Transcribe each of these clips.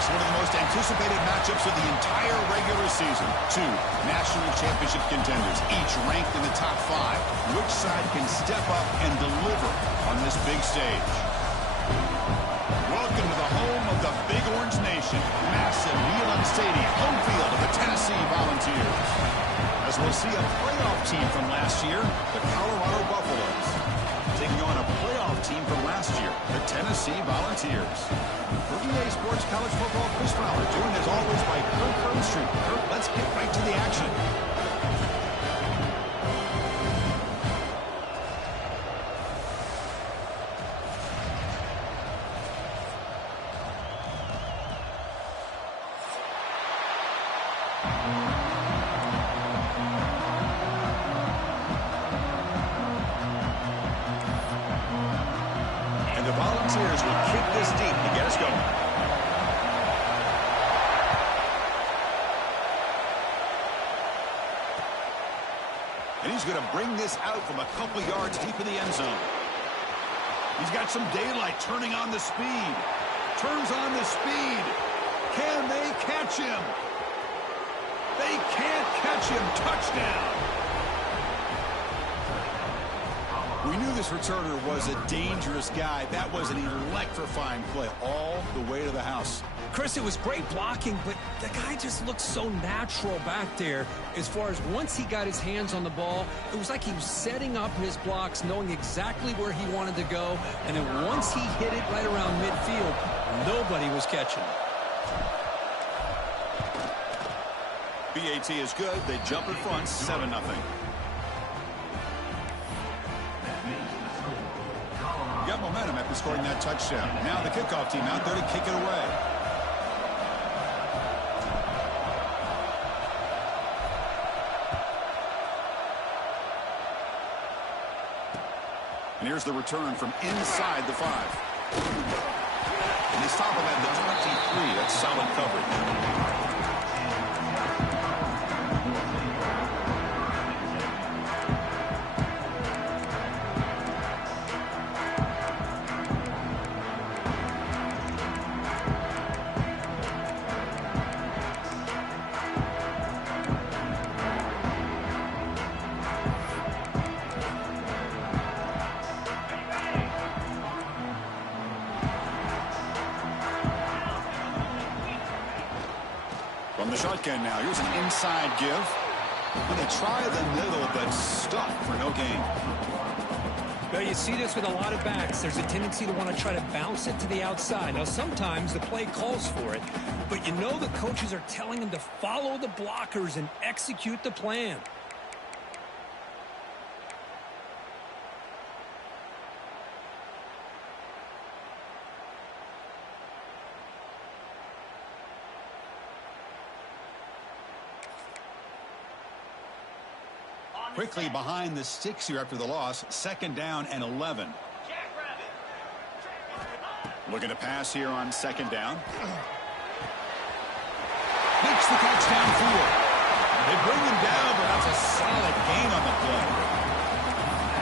Next, one of the most anticipated matchups of the entire regular season. Two national championship contenders, each ranked in the top 5. Which side can step up and deliver on this big stage? Welcome to the home of the Big Orange Nation. Massive Neyland Stadium, home field of the Tennessee Volunteers. As we'll see a playoff team from last year, the Colorado Buffaloes, taking on a playoff team from last year, the Tennessee Volunteers. For EA Sports College Football, Chris Fowler, joined as always by Kirk Herbstreit. Kirk, let's get right to the action. And the Volunteers will kick this deep to get us going. And he's going to bring this out from a couple yards deep in the end zone. He's got some daylight, turning on the speed. Turns on the speed. Can they catch him? They can't catch him. Touchdown. We knew this returner was a dangerous guy. That was an electrifying play all the way to the house. Chris, it was great blocking, but the guy just looked so natural back there. As far as once he got his hands on the ball, it was like he was setting up his blocks, knowing exactly where he wanted to go. And then once he hit it right around midfield, nobody was catching it. BAT is good. They jump in front, 7-0. Got momentum after scoring that touchdown. Now the kickoff team out there to kick it away. And here's the return from inside the 5. And they stop him at the 23. That's solid coverage. From the shotgun now, here's an inside give. And they try the middle, but stuck for no gain. Well, you see this with a lot of backs. There's a tendency to want to try to bounce it to the outside. Now, sometimes the play calls for it, but you know the coaches are telling them to follow the blockers and execute the plan. Quickly behind the sticks here after the loss. 2nd down and 11. Looking to pass here on 2nd down. Makes the catch downfield. They bring him down, but that's a solid gain on the play.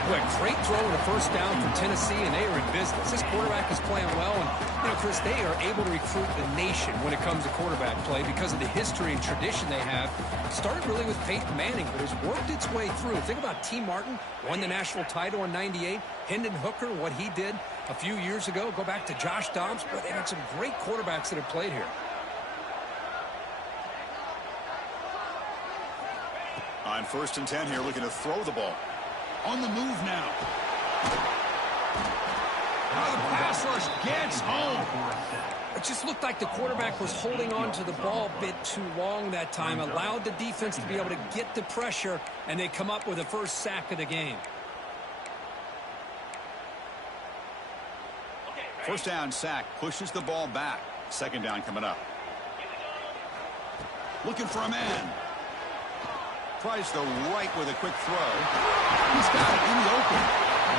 Boy, great throw and a first down for Tennessee, and they are in business. This quarterback is playing well, and, you know, Chris, they are able to recruit the nation when it comes to quarterback play because of the history and tradition they have. It started really with Peyton Manning, but has worked its way through. Think about T. Martin, won the national title in '98. Hendon Hooker, what he did a few years ago. Go back to Josh Dobbs, but they've had some great quarterbacks that have played here. On 1st and 10 here, looking to throw the ball. On the move now. Now the pass rush gets home. It just looked like the quarterback was holding on to the ball a bit too long that time, allowed the defense to be able to get the pressure, and they come up with the first sack of the game. First down sack, pushes the ball back. 2nd down coming up. Looking for a man. Tries the right with a quick throw. He's got it in the open.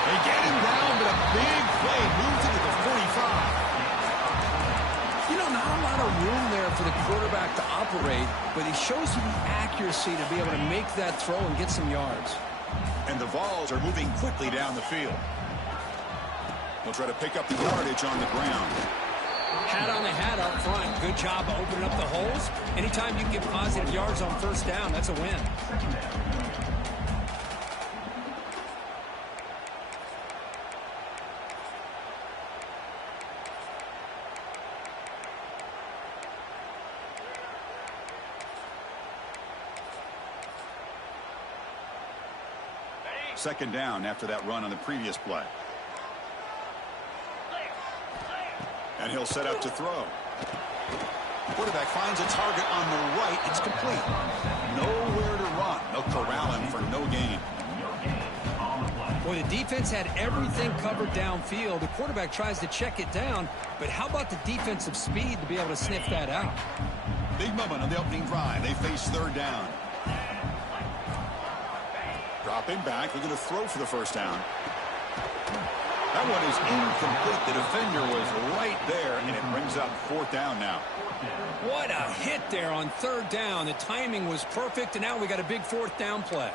They get him down, but a big play moves into the 45. You know, not a lot of room there for the quarterback to operate, but he shows you the accuracy to be able to make that throw and get some yards. And the Vols are moving quickly down the field. They'll try to pick up the yardage on the ground. Hat on the hat up front. Good job of opening up the holes. Anytime you can get positive yards on first down, that's a win. Second down after that run on the previous play. And he'll set up to throw. Quarterback finds a target on the right. It's complete. Nowhere to run. They'll corral him for no gain. Boy, the defense had everything covered downfield. The quarterback tries to check it down, but how about the defensive speed to be able to sniff that out? Big moment on the opening drive. They face third down. Dropping back, looking to throw for the first down. That one is incomplete. The defender was right there, and it brings up fourth down now. What a hit there on third down. The timing was perfect, and now we got a big fourth down play.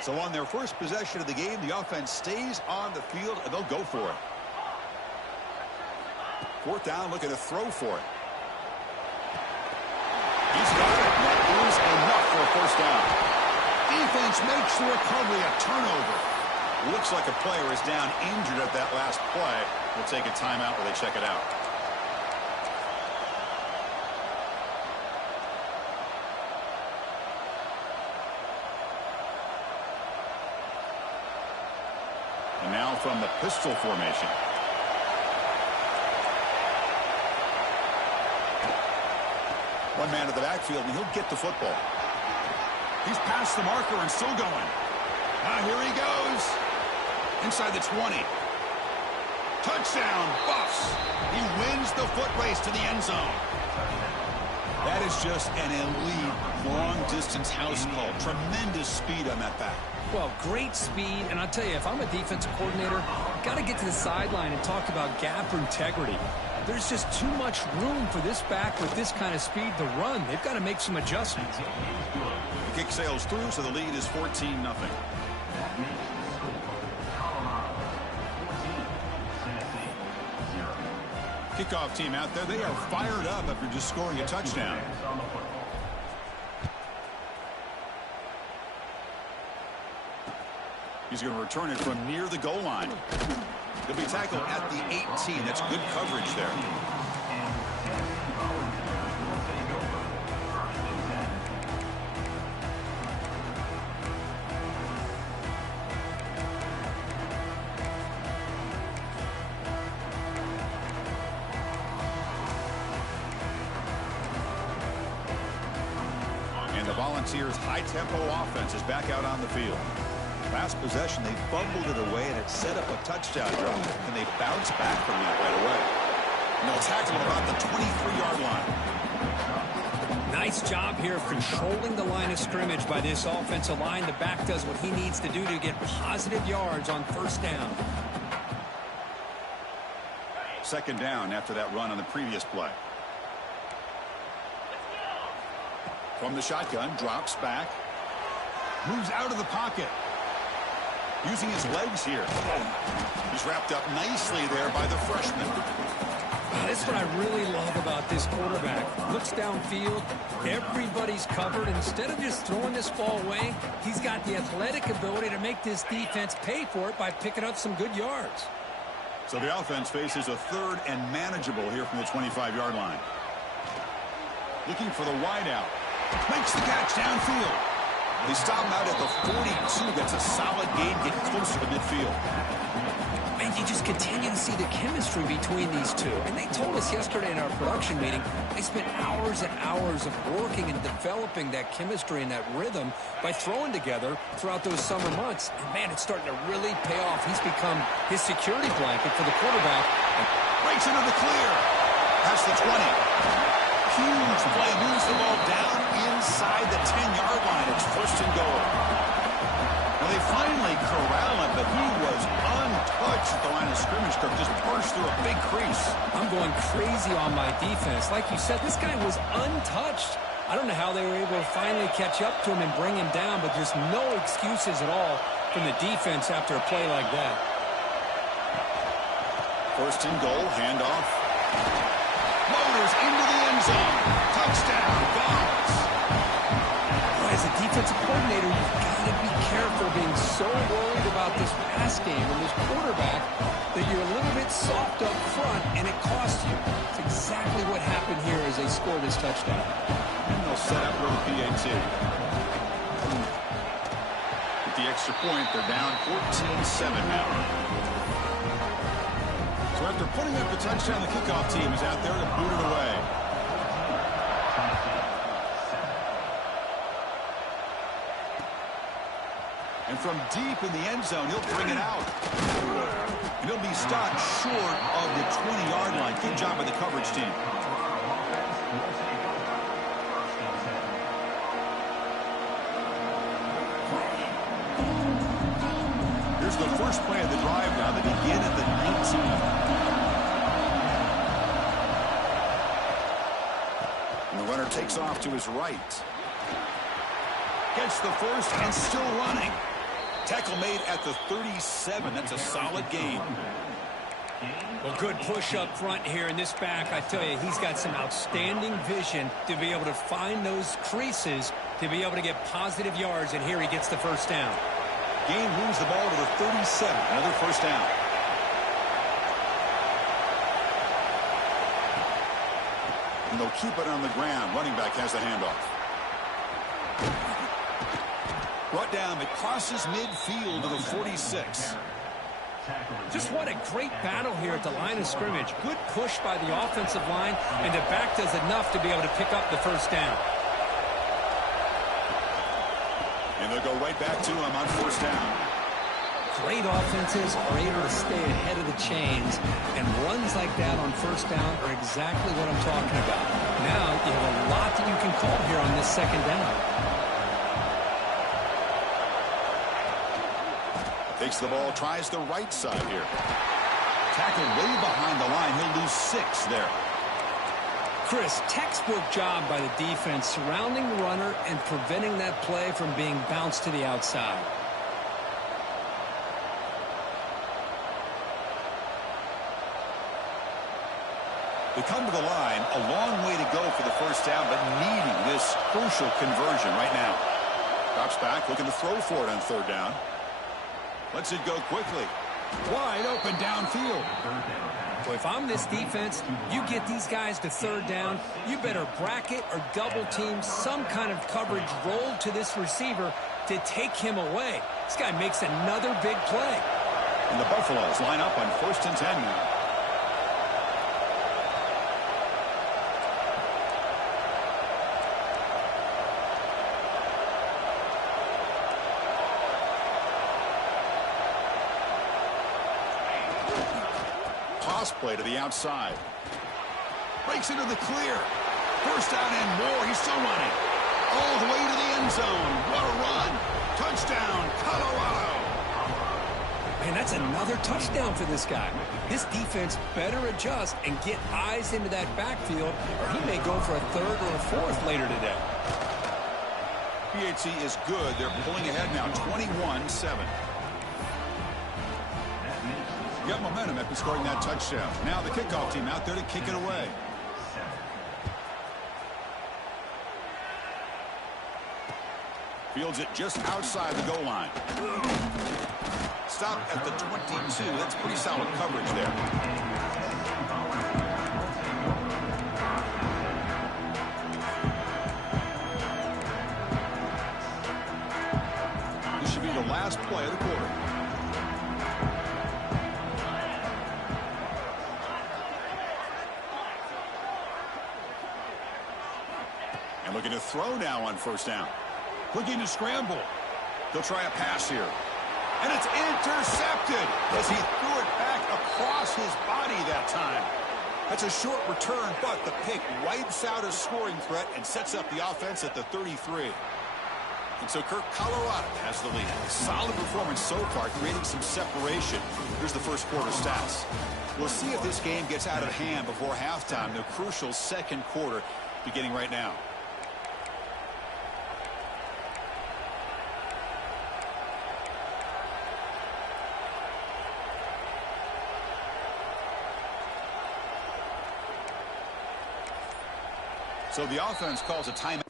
So on their first possession of the game, the offense stays on the field, and they'll go for it. Fourth down, looking to throw for it. He's got it. That is enough for a first down. Defense makes the recovery a turnover. Looks like a player is down injured at that last play. We'll take a timeout while they check it out. And now from the pistol formation. One man to the backfield, and he'll get the football. He's past the marker and still going. Here he goes. Inside the 20. Touchdown, Buffs. He wins the foot race to the end zone. That is just an elite long-distance house call. Tremendous speed on that back. Well, great speed, and I'll tell you, if I'm a defensive coordinator, got to get to the sideline and talk about gap integrity. There's just too much room for this back with this kind of speed to run. They've got to make some adjustments. The kick sails through, so the lead is 14-0. Kickoff team out there, they are fired up after just scoring a touchdown. He's going to return it from near the goal line. He'll be tackled at the 18. That's good coverage there. And the Volunteers' high-tempo offense is back out on the field. Last possession, they fumbled it away, and it set up a touchdown drive. And they bounced back from that right away. And they'll tackle him about the 23-yard line. Nice job here of controlling the line of scrimmage by this offensive line. The back does what he needs to do to get positive yards on first down. Second down after that run on the previous play. From the shotgun, drops back. Moves out of the pocket. Using his legs here. He's wrapped up nicely there by the freshman. That's what I really love about this quarterback. Looks downfield, everybody's covered. Instead of just throwing this ball away, he's got the athletic ability to make this defense pay for it by picking up some good yards. So the offense faces a third and manageable here from the 25-yard line. Looking for the wideout. Makes the catch downfield. They stop him out at the 42. That's a solid gain, getting closer to midfield. And you just continue to see the chemistry between these two. And they told us yesterday in our production meeting, they spent hours and hours of working and developing that chemistry and that rhythm by throwing together throughout those summer months. And, man, it's starting to really pay off. He's become his security blanket for the quarterback. Breaks into the clear. Past the 20. Huge play. Moves the ball down inside the 10-yard line. It's first and goal. Well, they finally corral him, but he was untouched at the line of scrimmage. Kirk just burst through a big crease. I'm going crazy on my defense. Like you said, this guy was untouched. I don't know how they were able to finally catch up to him and bring him down, but there's no excuses at all from the defense after a play like that. First and goal, handoff. Motors into the end zone. Touchdown, Vols. As a defensive coordinator, you've got to be careful being so worried about this pass game and this quarterback that you're a little bit soft up front, and it costs you. It's exactly what happened here as they scored this touchdown. And they'll set up with a PAT. With the extra point, they're down 14-7 now. So after putting up the touchdown, the kickoff team is out there to boot it away. And from deep in the end zone, he'll bring it out. And he'll be stopped short of the 20-yard line. Good job by the coverage team. Here's the first play of the drive now. They begin at the 19. And the runner takes off to his right. Gets the first and still running. Tackle made at the 37. That's a solid gain. Well, good push up front here in this back. I tell you, he's got some outstanding vision to be able to find those creases, to be able to get positive yards, and here he gets the first down. Gain moves the ball to the 37. Another first down. And they'll keep it on the ground. Running back has the handoff. Brought down, it crosses midfield to the 46. Just what a great battle here at the line of scrimmage. Good push by the offensive line, and the back does enough to be able to pick up the first down. And they'll go right back to him on first down. Great offenses are able to stay ahead of the chains, and runs like that on first down are exactly what I'm talking about. Now you have a lot that you can call here on this second down. Takes the ball, tries the right side here. Tackle way behind the line. He'll lose 6 there. Chris, textbook job by the defense surrounding the runner and preventing that play from being bounced to the outside. They come to the line, a long way to go for the first down, but needing this crucial conversion right now. Drops back, looking to throw for it on third down. Lets it go quickly. Wide open downfield. Well, if I'm this defense, you get these guys to third down, you better bracket or double team some kind of coverage rolled to this receiver to take him away. This guy makes another big play. And the Buffaloes line up on first and 10 now. Toss play to the outside. Breaks into the clear. First down and more. He's still running. All the way to the end zone. What a run. Touchdown, Colorado. Man, that's another touchdown for this guy. This defense better adjust and get eyes into that backfield, or he may go for a third or a fourth later today. PAT is good. They're pulling ahead now, 21-7. Got momentum after scoring that touchdown. Now the kickoff team out there to kick it away. Fields it just outside the goal line. Stop at the 22. That's pretty solid coverage there. This should be the last play of the quarter. And looking to throw now on first down. Looking to scramble. They'll try a pass here. And it's intercepted as he threw it back across his body that time. That's a short return, but the pick wipes out a scoring threat and sets up the offense at the 33. And so Colorado has the lead. Solid performance so far, creating some separation. Here's the first quarter stats. We'll see if this game gets out of hand before halftime. The crucial second quarter beginning right now. So the offense calls a timeout.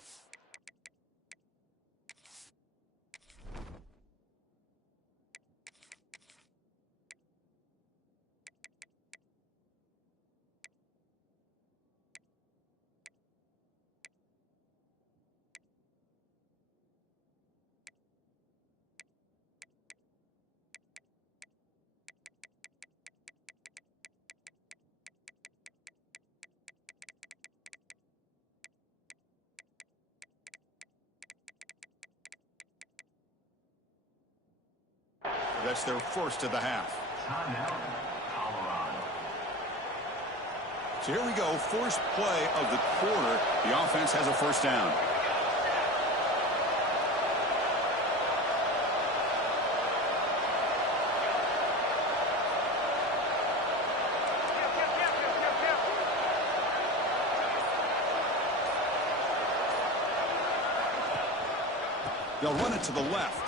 That's their first of the half. So here we go, first play of the quarter. The offense has a first down. They'll run it to the left.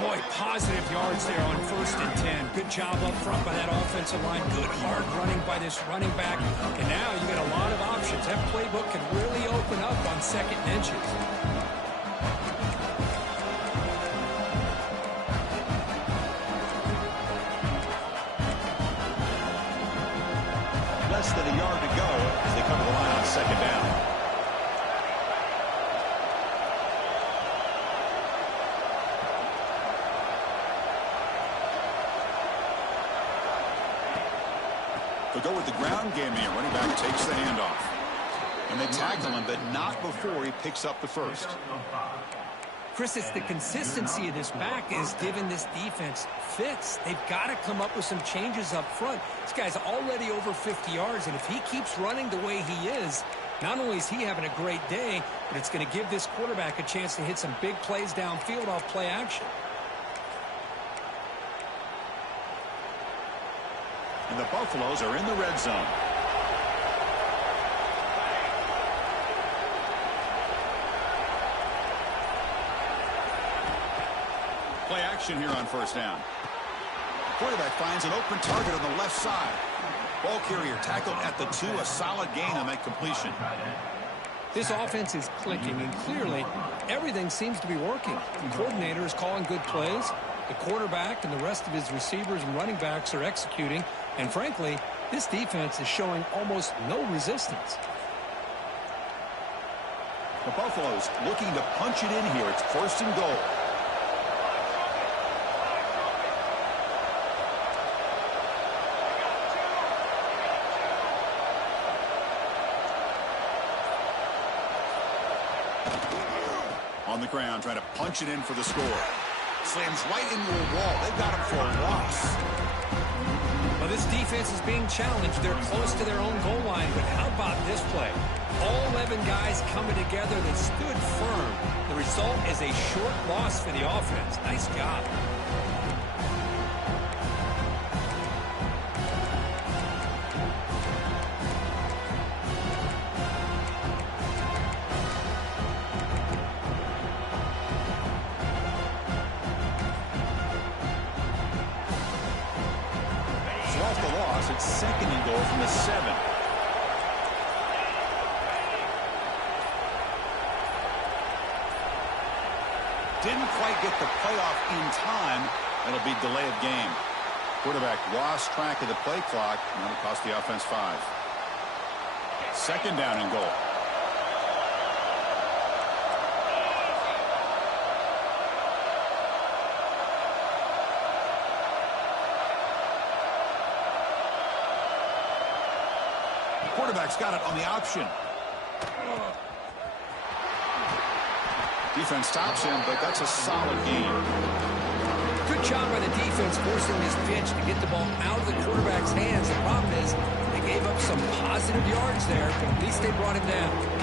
Boy, positive yards there on 1st and 10. Good job up front by that offensive line. Good hard running by this running back. And now you got a lot of options. That playbook can really open up on 2nd and inches. Less than a yard to go as they come to the line on 2nd down. They'll go with the ground game here. Running back takes the handoff. And they tackle him, but not before he picks up the first. Chris, it's the consistency of this back is giving this defense fits. They've got to come up with some changes up front. This guy's already over 50 yards, and if he keeps running the way he is, not only is he having a great day, but it's going to give this quarterback a chance to hit some big plays downfield off play action. And the Buffaloes are in the red zone. Play action here on 1st down. The quarterback finds an open target on the left side. Ball carrier tackled at the 2, a solid gain on that completion. This offense is clicking, and clearly everything seems to be working. The coordinator is calling good plays. The quarterback and the rest of his receivers and running backs are executing. And frankly, this defense is showing almost no resistance. The Buffaloes looking to punch it in here. It's 1st and goal. On the ground, trying to punch it in for the score. Slams right into a wall. They've got him for a loss. Well, this defense is being challenged. They're close to their own goal line, but how about this play? All 11 guys coming together. They stood firm. The result is a short loss for the offense. Nice job. Off the loss, it's 2nd and goal from the 7. Didn't quite get the playoff in time. It'll be delay of game. Quarterback lost track of the play clock, and that'll cost the offense 5. 2nd down and goal. Quarterback's got it on the option. Defense stops him, but that's a solid game. Good job by the defense forcing this pitch to get the ball out of the quarterback's hands. The problem is they gave up some positive yards there, but at least they brought him down.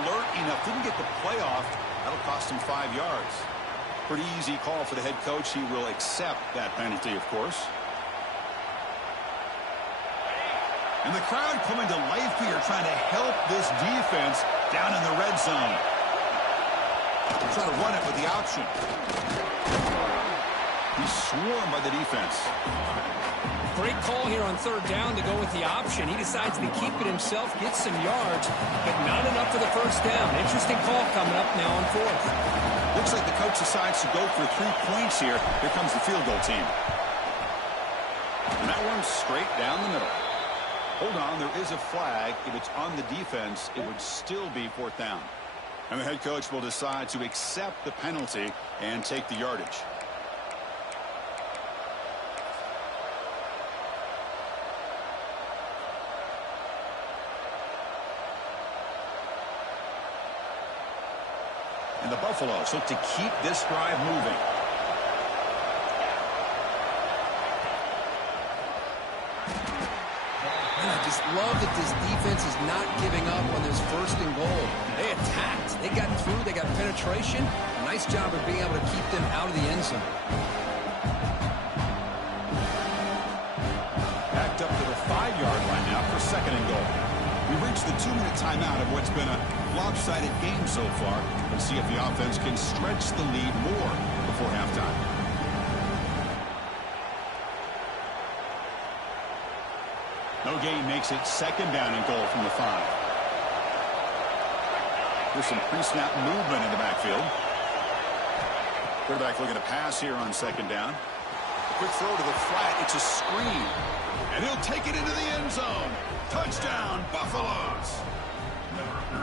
alert enough. Didn't get the play off. That'll cost him 5 yards. Pretty easy call for the head coach. He will accept that penalty, of course. And the crowd coming to life here, trying to help this defense down in the red zone. They're trying to run it with the option. He's swarmed by the defense. Great call here on third down to go with the option. He decides to keep it himself, get some yards, but not enough for the first down. Interesting call coming up now on fourth. Looks like the coach decides to go for 3 points here. Here comes the field goal team. And that one's straight down the middle. Hold on, there is a flag. If it's on the defense, it would still be 4th down. And the head coach will decide to accept the penalty and take the yardage. And the Buffaloes look to keep this drive moving. I just love that this defense is not giving up on this 1st and goal. They attacked. They got through. They got penetration. A nice job of being able to keep them out of the end zone. Backed up to the 5-yard line now for 2nd and goal. We reached the 2-minute timeout of what's been a lopsided game so far. Let's see if the offense can stretch the lead more before halftime. No gain makes it 2nd down and goal from the 5. There's some pre-snap movement in the backfield. Quarterback looking to pass here on 2nd down. A quick throw to the flat. It's a screen. And he'll take it into the end zone. Touchdown, Buffaloes.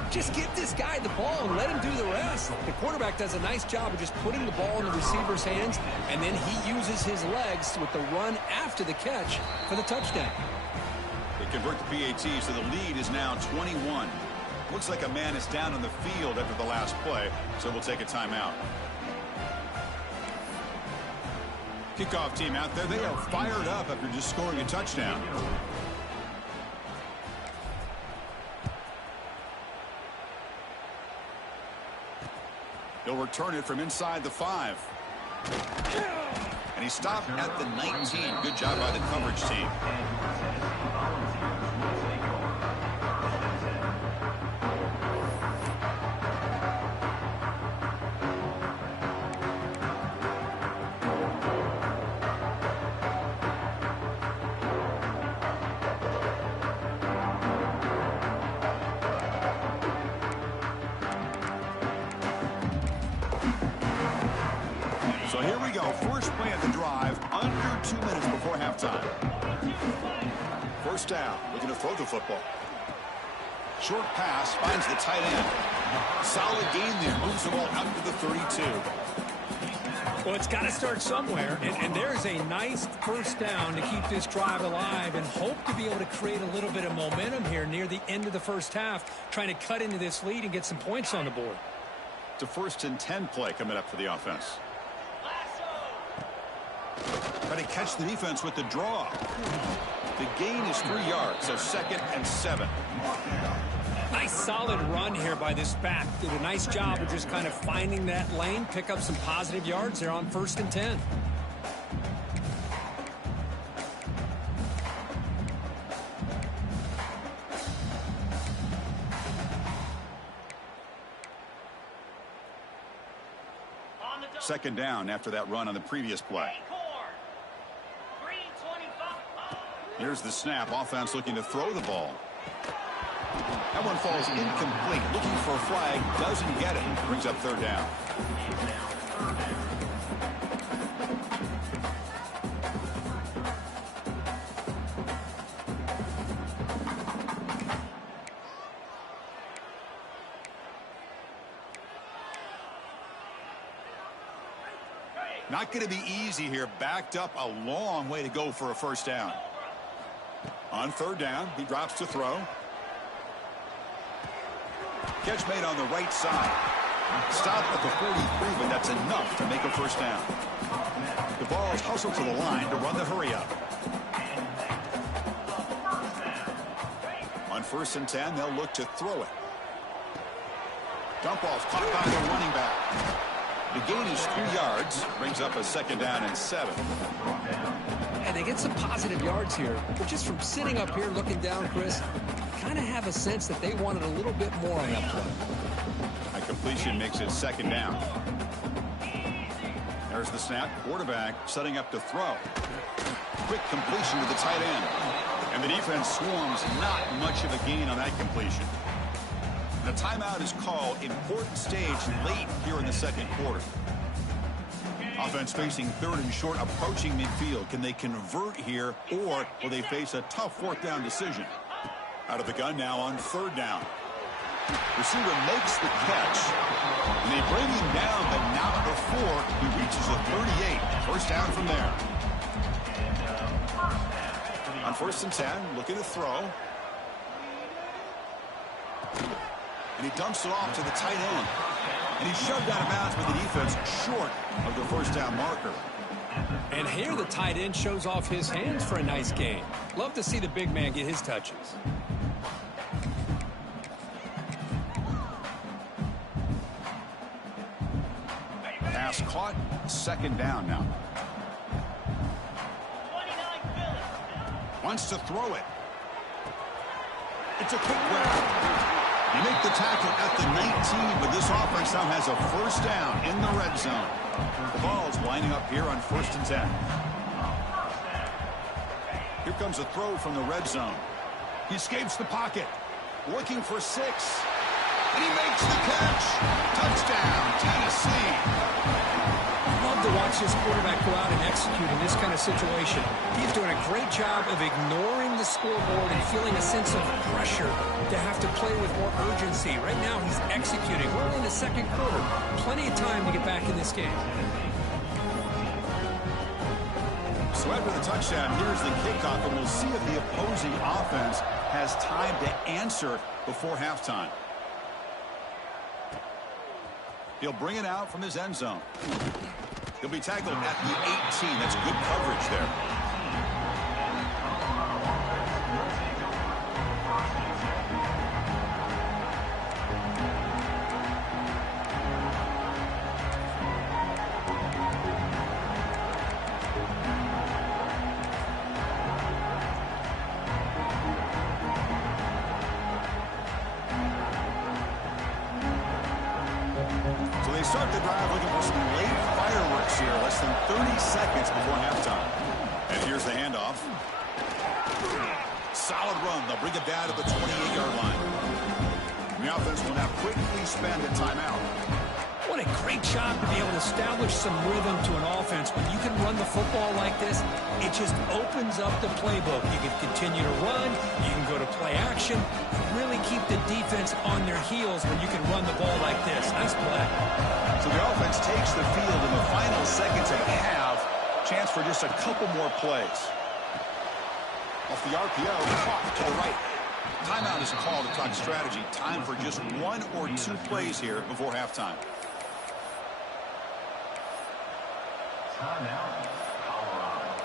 Just get this guy the ball and let him do the rest. The quarterback does a nice job of just putting the ball in the receiver's hands, and then he uses his legs with the run after the catch for the touchdown. They convert the PATs, so the lead is now 21. Looks like a man is down on the field after the last play, so we'll take a timeout. Kickoff team out there. They are fired up after just scoring a touchdown. He'll return it from inside the 5. And he stopped at the 19. Good job by the coverage team. So here we go. First play of the drive, under 2 minutes before halftime. 1st down, looking to throw the football. Short pass, finds the tight end. Solid gain there, moves the ball out to the 32. Well, it's got to start somewhere, and there's a nice 1st down to keep this drive alive and hope to be able to create a little bit of momentum here near the end of the 1st half, trying to cut into this lead and get some points on the board. It's a 1st and 10 play coming up for the offense. Try to catch the defense with the draw. The gain is 3 yards, so 2nd and 7. Nice solid run here by this back. Did a nice job of just kind of finding that lane, pick up some positive yards there on 1st and 10. Second down after that run on the previous play. Here's the snap. Offense looking to throw the ball. That one falls incomplete. Looking for a flag. Doesn't get it. Brings up 3rd down. Not going to be easy here. Backed up a long way to go for a 1st down. On 3rd down, he drops to throw. Catch made on the right side. Stop at the 43, but that's enough to make a 1st down. The Vols hustle to the line to run the hurry up. On 1st and 10, they'll look to throw it. Dump ball's caught by the running back. The gain is 3 yards, brings up a 2nd down and 7. And they get some positive yards here, but just from sitting up here looking down, Chris, kind of have a sense that they wanted a little bit more on that play. A completion makes it 2nd down. There's the snap. Quarterback setting up to throw. Quick completion to the tight end. And the defense swarms. Not much of a gain on that completion. The timeout is called. Important stage late here in the 2nd quarter. Offense facing 3rd and short, approaching midfield. Can they convert here, or will they face a tough 4th down decision? Out of the gun now on 3rd down. Receiver makes the catch. And they bring him down, but not before he reaches the 38. 1st down from there. On 1st and 10, looking to throw. And he dumps it off to the tight end. And he's shoved out of bounds with the defense short of the 1st down marker. And here the tight end shows off his hands for a nice gain. Love to see the big man get his touches. Pass caught. 2nd down now. Wants to throw it. It's a quick grab. You make the tackle at the 19, but this offense now has a 1st down in the red zone. The Vols lining up here on 1st and 10. Here comes a throw from the red zone. He escapes the pocket. Looking for 6. And he makes the catch. Touchdown, Tennessee. Love to watch this quarterback go out and execute in this kind of situation. He's doing a great job of ignoring the scoreboard and feeling a sense of pressure to have to play with more urgency. Right now, he's executing. We're in the 2nd quarter. Plenty of time to get back in this game. So after the touchdown, here's the kickoff, and we'll see if the opposing offense has time to answer before halftime. He'll bring it out from his end zone. He'll be tackled at the 18. That's good coverage there. So they start the drive looking for some late fireworks here, less than 30 seconds before halftime. And here's the handoff. Solid run. They'll bring it down to the 28-yard line. And the offense will now quickly spend a timeout. What a great job to be able to establish some rhythm to an offense. When you can run the football like this, it just opens up the playbook. You can continue to run. You can go to play action. Really keep the defense on their heels when you can run the ball like this. Nice play. So the offense takes the field in the final seconds of the half. Chance for just a couple more plays. Off the RPO, caught to the right. Timeout is called to talk strategy. Time for just 1 or 2 plays here before halftime. Timeout, Colorado.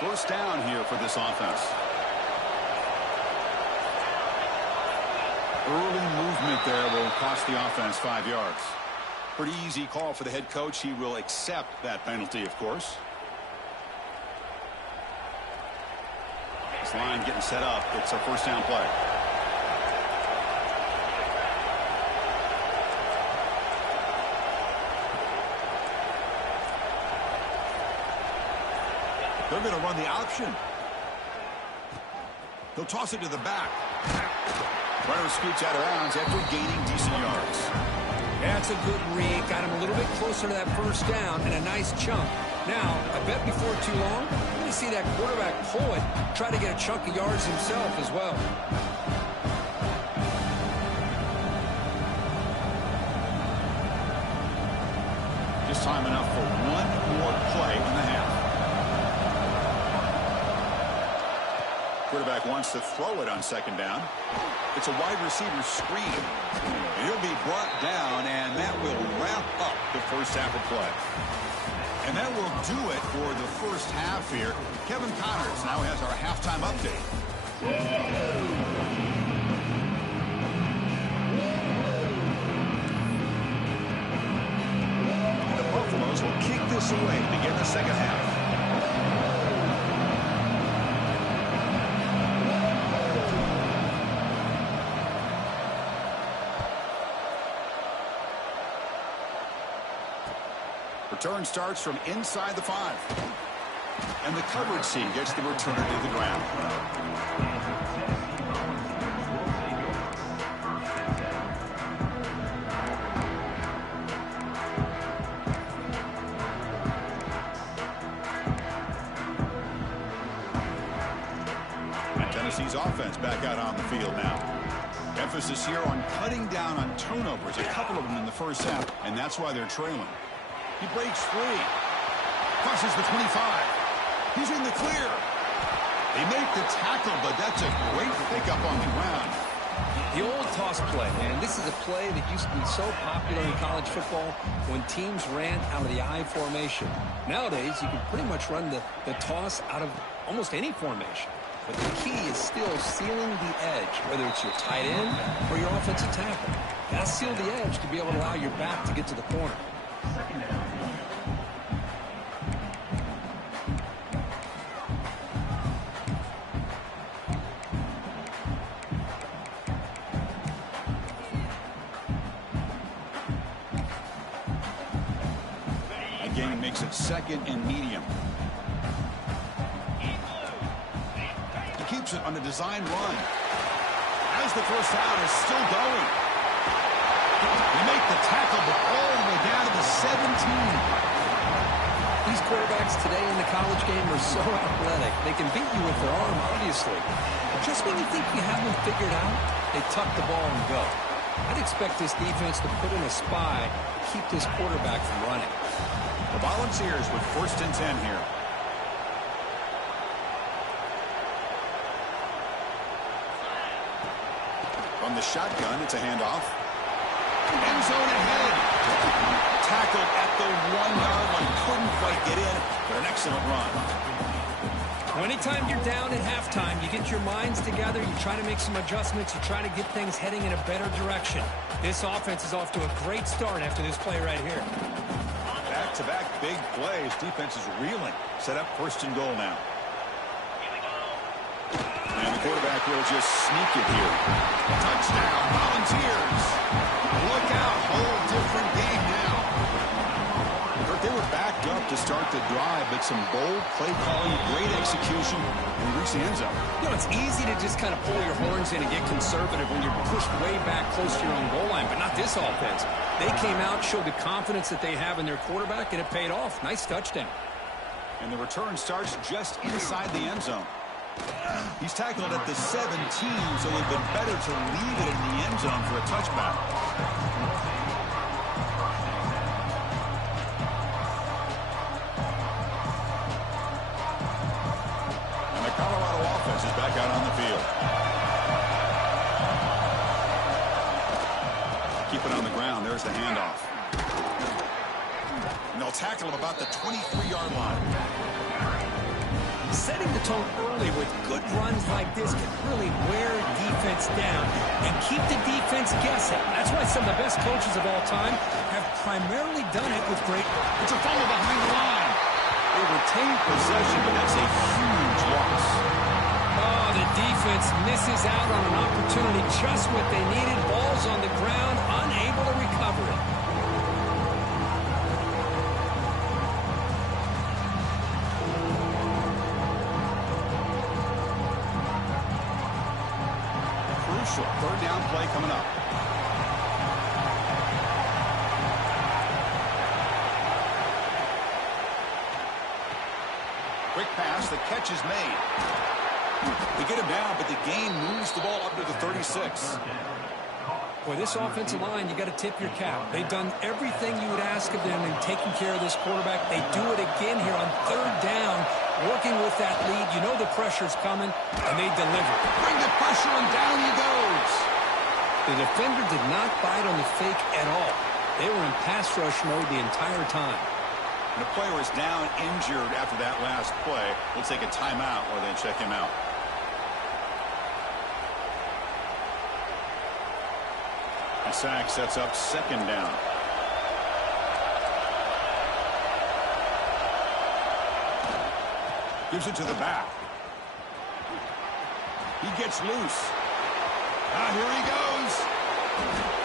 First down here for this offense. Early movement there will cost the offense 5 yards. Pretty easy call for the head coach. He will accept that penalty, of course. This line getting set up. It's a 1st down play. They're going to run the option. He'll toss it to the back. Runner scoots out of bounds after gaining decent yards. That's a good read. Got him a little bit closer to that 1st down and a nice chunk. Now, I bet before too long, we're going to see that quarterback pull it, try to get a chunk of yards himself as well. Just time enough for one more play in the half. Quarterback wants to throw it on second down. It's a wide receiver screen. He'll be brought down, and that will wrap up the first half of play. And that will do it for the first half here. Kevin Connors now has our halftime update. And the Buffaloes will kick this away to begin the second half. Return starts from inside the 5. And the coverage team gets the returner to the ground. And Tennessee's offense back out on the field now. Emphasis here on cutting down on turnovers, a couple of them in the first half, and that's why they're trailing. He breaks free. Crosses the 25. He's in the clear. They make the tackle, but that's a great pickup on the ground. The old toss play, and this is a play that used to be so popular in college football when teams ran out of the I formation. Nowadays, you can pretty much run the toss out of almost any formation. But the key is still sealing the edge, whether it's your tight end or your offensive tackle. Got to seal the edge to be able to allow your back to get to the corner. Again, makes it second and medium. He keeps it on a design run. As the first down is still going. They make the tackle, but all the way down to the 17. These quarterbacks today in the college game are so athletic. They can beat you with their arm, obviously. But just when you think you have them figured out, they tuck the ball and go. I'd expect this defense to put in a spy to keep this quarterback from running. The Volunteers with 1st and 10 here. From the shotgun, it's a handoff. End zone ahead. Tackled at the 1-yard line. Couldn't quite get in, but an excellent run. Anytime you're down at halftime, you get your minds together, you try to make some adjustments, you try to get things heading in a better direction. This offense is off to a great start after this play right here. Back-to-back big plays. Defense is reeling. Set up 1st and goal now. And the quarterback will just sneak it here. Touchdown, Volunteers. Look out, whole different game now. They were backed up to start the drive, but some bold play calling, great execution, and reach the end zone. You know, it's easy to just kind of pull your horns in and get conservative when you're pushed way back close to your own goal line, but not this offense. They came out, showed the confidence that they have in their quarterback, and it paid off. Nice touchdown. And the return starts just inside the end zone. He's tackled at the 17, so it would have been better to leave it in the end zone for a touchback. And the Colorado offense is back out on the field. Keep it on the ground. There's the handoff. And they'll tackle him about the 23-yard line. Setting the tone early with good runs like this can really wear defense down and keep the defense guessing. That's why some of the best coaches of all time have primarily done it with great... It's a fumble behind the line. They retain possession, but that's a huge loss. Oh, the defense misses out on an opportunity, just what they needed. Ball's on the ground, unable to recover it. Third down play coming up. Quick pass, the catch is made. They get him down, but the gain moves the ball up to the 36. Boy, this offensive line, you got to tip your cap. They've done everything you would ask of them in taking care of this quarterback. They do it again here on third down, working with that lead. You know the pressure's coming, and they deliver. Bring the pressure, and down he goes. The defender did not bite on the fake at all. They were in pass rush mode the entire time. And the player is down injured after that last play. We'll take a timeout while they check him out. The sack sets up second down. Gives it to the back. He gets loose. Here he goes.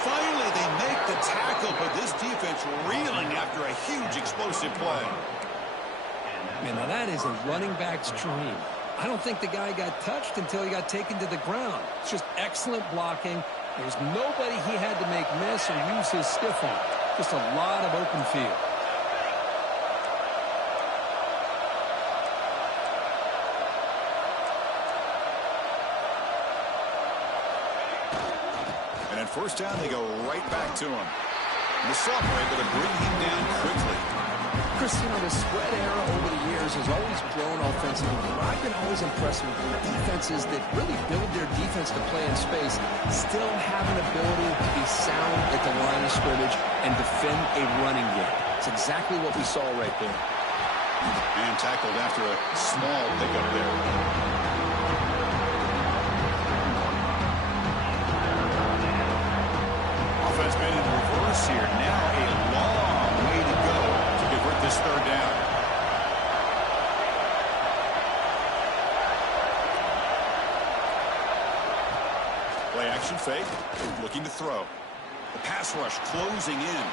Finally, they make the tackle, but this defense reeling after a huge explosive play. Man, now that is a running back's dream. I don't think the guy got touched until he got taken to the ground. It's just excellent blocking. There was nobody he had to make miss or use his stiff arm. Just a lot of open field. And at first down, they go right back to him. And the sophomore able to bring him down quickly. Chris, you know, the spread era over the years has always grown offensively. But I've been always impressed with the defenses that really build their defense to play in space, still have an ability to be sound at the line of scrimmage and defend a running game. It's exactly what we saw right there. And tackled after a small pickup there. Offense made in reverse here. Now a long way to go to convert this third down. Play action fake. Looking to throw. The pass rush closing in.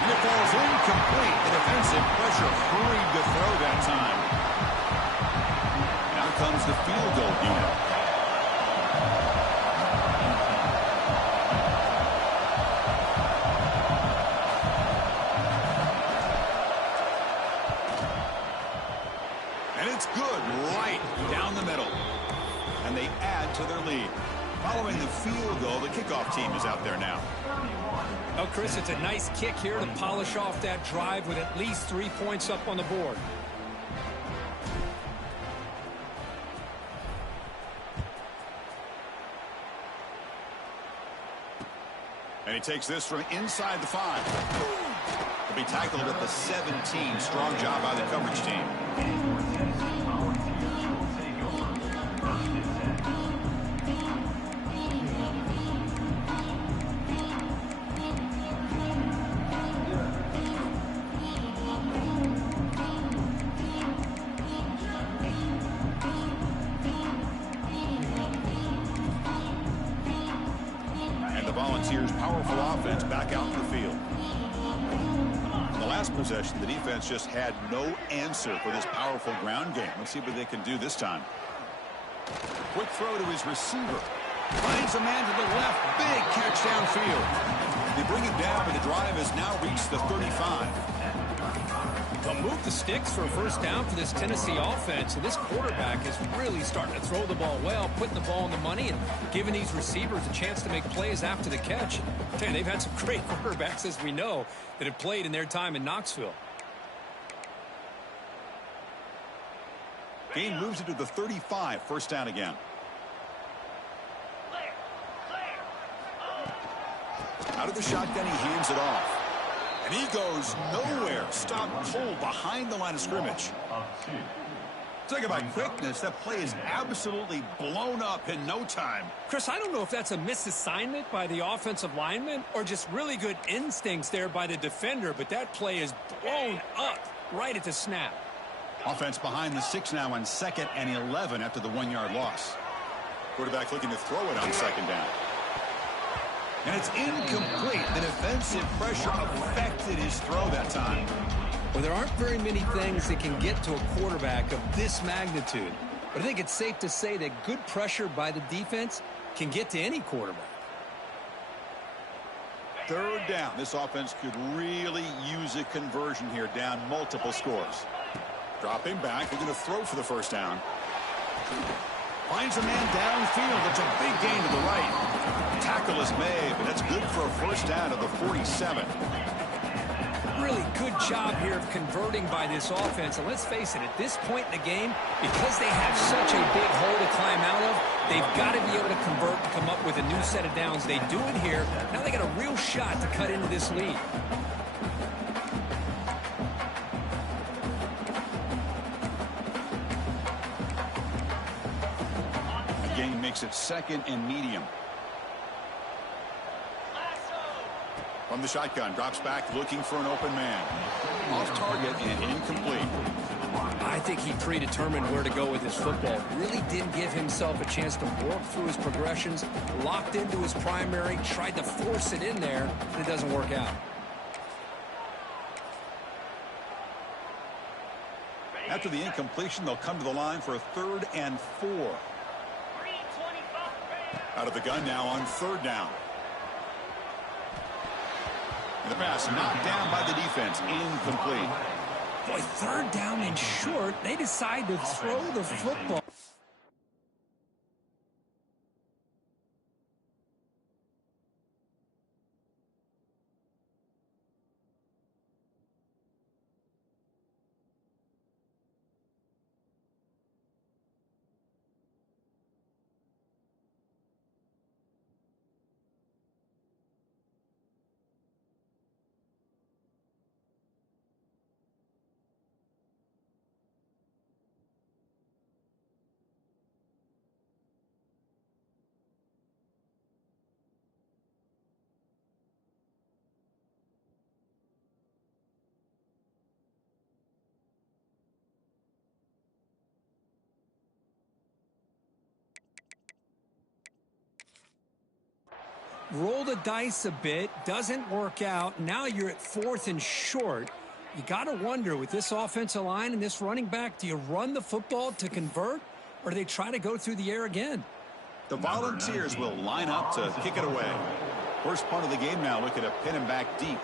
And it falls incomplete. The defensive pressure hurried to throw that time. Now comes the field goal unit. And it's good right down the middle. And they add to their lead. Following the field goal, the kickoff team is out there now. Oh, Chris, it's a nice kick here to polish off that drive with at least 3 points up on the board. And he takes this from inside the 5. He'll be tackled at the 17. Strong job by the coverage team. Volunteers' powerful offense back out in the field. In the last possession, the defense just had no answer for this powerful ground game. Let's see what they can do this time. Quick throw to his receiver. Finds a man to the left. Big catch downfield. They bring him down, but the drive has now reached the 35. They'll move the sticks for a first down for this Tennessee offense. And this quarterback is really starting to throw the ball well, putting the ball on the money, and giving these receivers a chance to make plays after the catch. And they've had some great quarterbacks, as we know, that have played in their time in Knoxville. Gain moves it to the 35. First down again. Out of the shotgun, he hands it off. And he goes nowhere. Stop cold behind the line of scrimmage. Talk about quickness. That play is absolutely blown up in no time. Chris, I don't know if that's a misassignment by the offensive lineman or just really good instincts there by the defender, but that play is blown up right at the snap. Offense behind the 6 now on 2nd and 11 after the 1-yard loss. Quarterback looking to throw it on second down. And it's incomplete. The defensive pressure affected his throw that time. Well, there aren't very many things that can get to a quarterback of this magnitude. But I think it's safe to say that good pressure by the defense can get to any quarterback. Third down. This offense could really use a conversion here, down multiple scores. Dropping back. They're going to throw for the first down. Finds a man downfield. It's a big gain to the right. Tackle tackle is made, but that's good for a first down of the 47. Really good job here of converting by this offense. And let's face it, at this point in the game, because they have such a big hole to climb out of, they've got to be able to convert and come up with a new set of downs. They do it here. Now they got a real shot to cut into this lead. The game makes it 2nd and medium. From the shotgun, drops back looking for an open man. Off target and incomplete. I think he predetermined where to go with his football. Really didn't give himself a chance to work through his progressions. Locked into his primary, tried to force it in there, and it doesn't work out. After the incompletion, they'll come to the line for a 3rd and 4. Out of the gun now on 3rd down. The pass knocked down by the defense. Incomplete. Boy, 3rd down and short. They decide to throw the football. Roll the dice a bit, doesn't work out. Now you're at 4th and short. You got to wonder, with this offensive line and this running back, do you run the football to convert, or do they try to go through the air again? The Volunteers will line up to kick it away. First punt of the game now, looking to pin him back deep.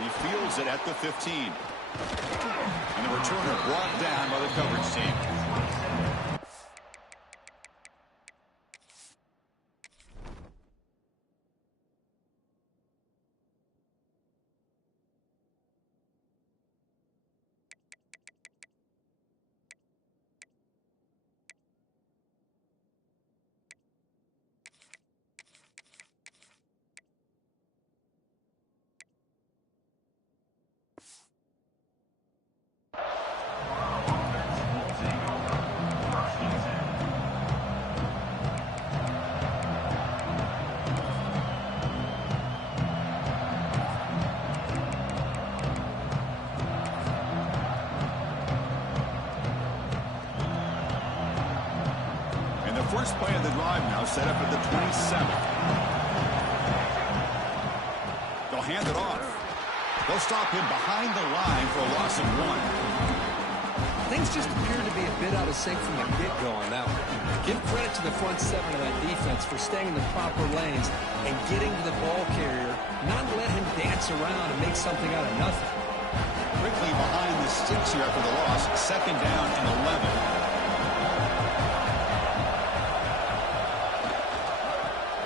He fields it at the 15. And the returner brought down by the coverage team. First play of the drive now set up at the 27. They'll hand it off. They'll stop him behind the line for a loss of 1. Things just appear to be a bit out of sync from the get-go on that one. Give credit to the front 7 of that defense for staying in the proper lanes and getting to the ball carrier, not let him dance around and make something out of nothing. Quickly behind the sticks here after the loss. 2nd down and 11.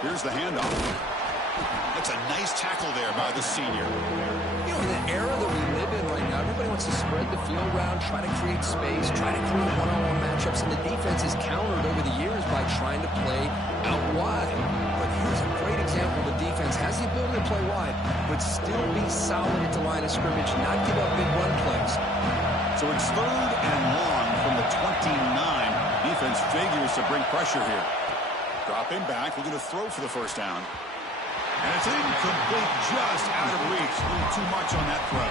Here's the handoff. That's a nice tackle there by the senior. You know, in the era that we live in right now, everybody wants to spread the field around, try to create space, try to create one-on-one matchups, and the defense is countered over the years by trying to play out wide. But here's a great example. The defense has the ability to play wide, but still be solid at the line of scrimmage, not give up big run plays. So it's 3rd and long from the 29. Defense figures to bring pressure here. Dropping back, looking to throw for the first down. And it's incomplete, just out of reach. A little too much on that throw.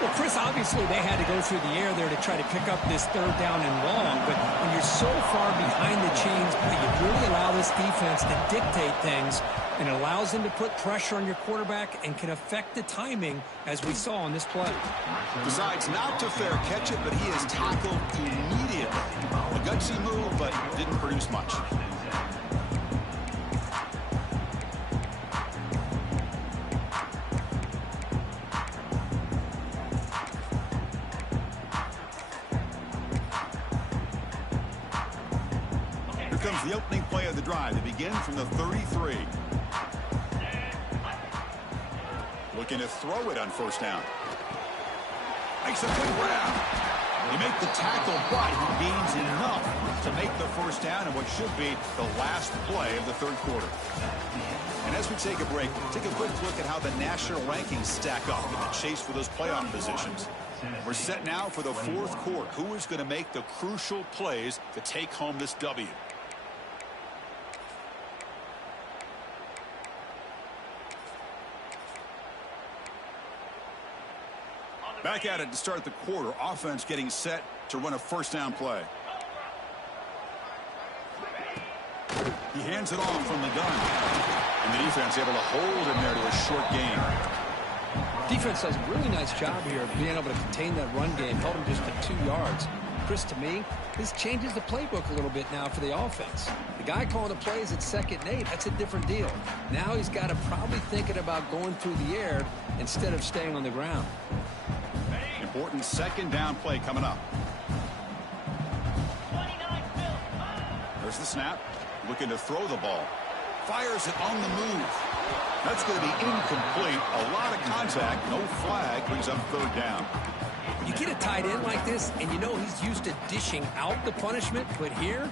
Well, Chris, obviously they had to go through the air there to try to pick up this 3rd down and long, but when you're so far behind the chains, you really allow this defense to dictate things, and it allows them to put pressure on your quarterback and can affect the timing, as we saw on this play. Decides not to fair catch it, but he is tackled immediately. A gutsy move, but didn't produce much. Here comes the opening play of the drive. They begin from the 33. Looking to throw it on first down. Makes a good grab. You make the tackle, but he gains enough to make the first down in what should be the last play of the third quarter. And as we take a break, take a quick look at how the national rankings stack up in the chase for those playoff positions. We're set now for the fourth quarter. Who is going to make the crucial plays to take home this W? Back at it to start the quarter. Offense getting set to run a first down play. He hands it off from the gun. And the defense able to hold him there to a short gain. Defense does a really nice job here of being able to contain that run game. Held him just to 2 yards. Chris, to me, this changes the playbook a little bit now for the offense. The guy calling the plays at 2nd and 8, that's a different deal. Now he's got to probably thinking about going through the air instead of staying on the ground. Important second down play coming up. There's the snap. Looking to throw the ball. Fires it on the move. That's going to be incomplete. A lot of contact. No flag. Brings up third down. You get a tight end like this, and you know he's used to dishing out the punishment, but here,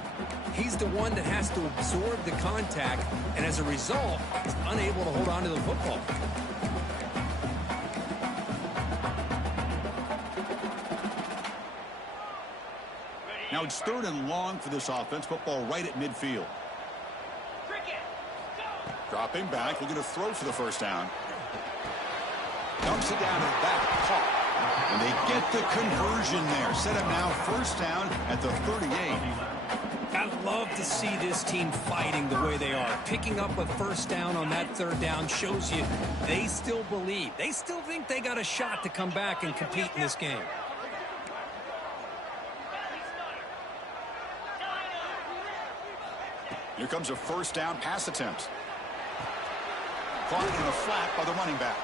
he's the one that has to absorb the contact, and as a result, he's unable to hold on to the football. Now it's 3rd and long for this offense. Football right at midfield. Dropping back, looking to throw for the first down. Dumps it down and back, caught. And they get the conversion there. Set up now, first down at the 38. I love to see this team fighting the way they are. Picking up a first down on that 3rd down shows you they still believe. They still think they got a shot to come back and compete in this game. Here comes a first down pass attempt. Caught in the flat by the running back.